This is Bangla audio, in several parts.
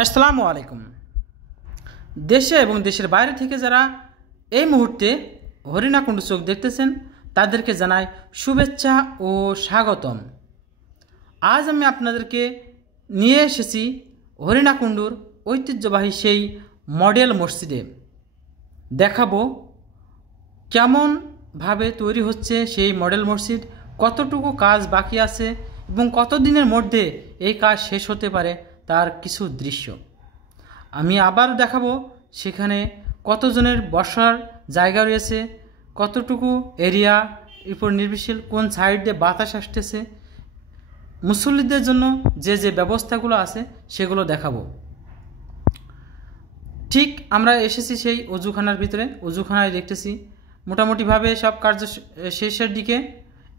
আসসালামু আলাইকুম। দেশে এবং দেশের বাইরে থেকে যারা এই মুহূর্তে হরিণাকুণ্ড চোখ দেখতেছেন তাদেরকে জানাই শুভেচ্ছা ও স্বাগতম। আজ আমি আপনাদেরকে নিয়ে এসেছি হরিণাকুণ্ডুর ঐতিহ্যবাহী সেই মডেল মসজিদে। দেখাবো কেমনভাবে তৈরি হচ্ছে সেই মডেল মসজিদ, কতটুকু কাজ বাকি আছে এবং কতদিনের মধ্যে এই কাজ শেষ হতে পারে তার কিছু দৃশ্য আমি আবার দেখাবো। সেখানে কতজনের বসার জায়গা রয়েছে, কতটুকু এরিয়া উপর নির্ভরশীল, কোন সাইড দিয়ে বাতাস আসতেছে, মুসল্লিদের জন্য যে যে ব্যবস্থাগুলো আছে সেগুলো দেখাবো। ঠিক আমরা এসেছি সেই অজুখানার ভিতরে। অজুখানায় দেখতেছি মোটামুটিভাবে সব কার্য শেষের দিকে।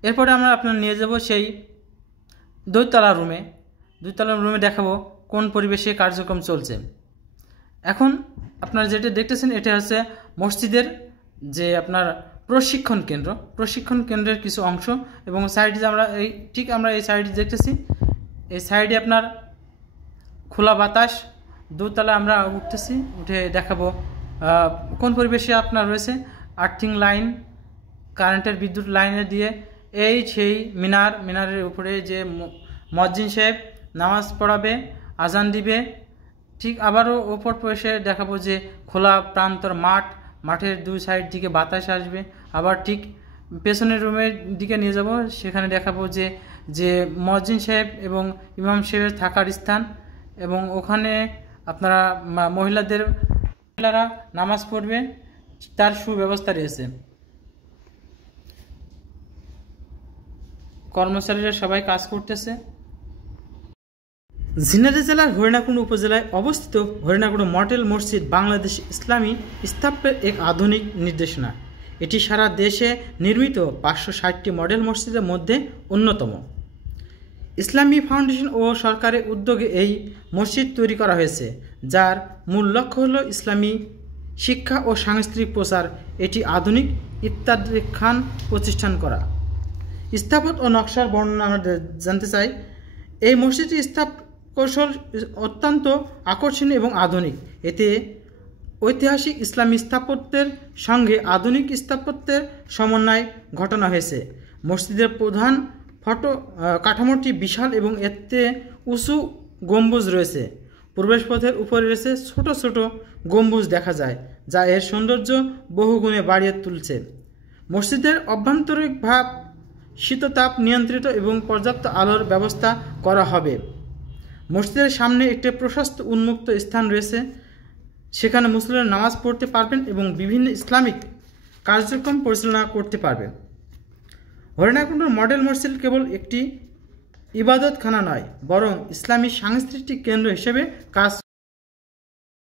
এরপরে আমরা আপনার নিয়ে যাব সেই দুইতলা রুমে দেখাবো কোন পরিবেশে কার্যক্রম চলছে। এখন আপনারা যেটা দেখতেছেন এটা হচ্ছে মসজিদের যে আপনার প্রশিক্ষণ কেন্দ্রের কিছু অংশ, এবং সাইডে আমরা এই সাইডে দেখতেছি, এই সাইডে আপনার খোলা বাতাস, দোতলা আমরা উঠতেছি, উঠে দেখাবো কোন পরিবেশে আপনার রয়েছে। আর্থিং লাইন, কারেন্টের বিদ্যুৎ লাইনে দিয়ে এই সেই মিনারের উপরে যে মুয়াজ্জিন সাহেব নামাজ পড়াবে, আজান দিবে। ঠিক আবারও ওপর এসে দেখাবো যে খোলা প্রান্তর মাঠের দুই সাইড দিকে বাতাস আসবে। আবার ঠিক পেছনের রুমের দিকে নিয়ে যাব, সেখানে দেখাবো যে মুয়াজ্জিন সাহেব এবং ইমাম সাহেবের থাকার স্থান, এবং ওখানে আপনারা মহিলারা নামাজ পড়বে তার সুব্যবস্থা রয়েছে। কর্মচারীরা সবাই কাজ করতেছে। ঝিনাইদহ জেলার হরিণাকুণ্ড উপজেলায় অবস্থিত হরিণাকুণ্ড মডেল মসজিদ বাংলাদেশ ইসলামী স্থাপত্যের এক আধুনিক নিদর্শন। এটি সারা দেশে নির্মিত 560টি মডেল মসজিদের মধ্যে অন্যতম। ইসলামী ফাউন্ডেশন ও সরকারের উদ্যোগে এই মসজিদ তৈরি করা হয়েছে, যার মূল লক্ষ্য হল ইসলামী শিক্ষা ও সাংস্কৃতিক প্রচার। এটি আধুনিক ইফতারখান প্রতিষ্ঠান করা। স্থাপত্য ও নকশার বর্ণনা আমরা জানতে চাই। এই মসজিদটির কৌশল অত্যন্ত আকর্ষণীয় এবং আধুনিক। এতে ঐতিহাসিক ইসলামী স্থাপত্যের সঙ্গে আধুনিক স্থাপত্যের সমন্বয় ঘটানো হয়েছে। মসজিদের প্রধান কাঠামোটি বিশাল এবং এতে উঁচু গম্বুজ রয়েছে। প্রবেশপথের উপরে রয়েছে ছোট ছোট গম্বুজ দেখা যায়, যা এর সৌন্দর্য বহুগুণে বাড়িয়ে তুলছে। মসজিদের অভ্যন্তরিক ভাব শীততাপ নিয়ন্ত্রিত এবং পর্যাপ্ত আলোর ব্যবস্থা করা হবে। মসজিদের সামনে একটি প্রশস্ত উন্মুক্ত স্থান রয়েছে, সেখানে মুসল্লিরা নামাজ পড়তে পারবেন এবং বিভিন্ন ইসলামিক কার্যক্রম পরিচালনা করতে পারবেন। হরিণাকুণ্ডুর মডেল মসজিদ কেবল একটি ইবাদতখানা নয়, বরং ইসলামী সাংস্কৃতিক কেন্দ্র হিসেবে কাজ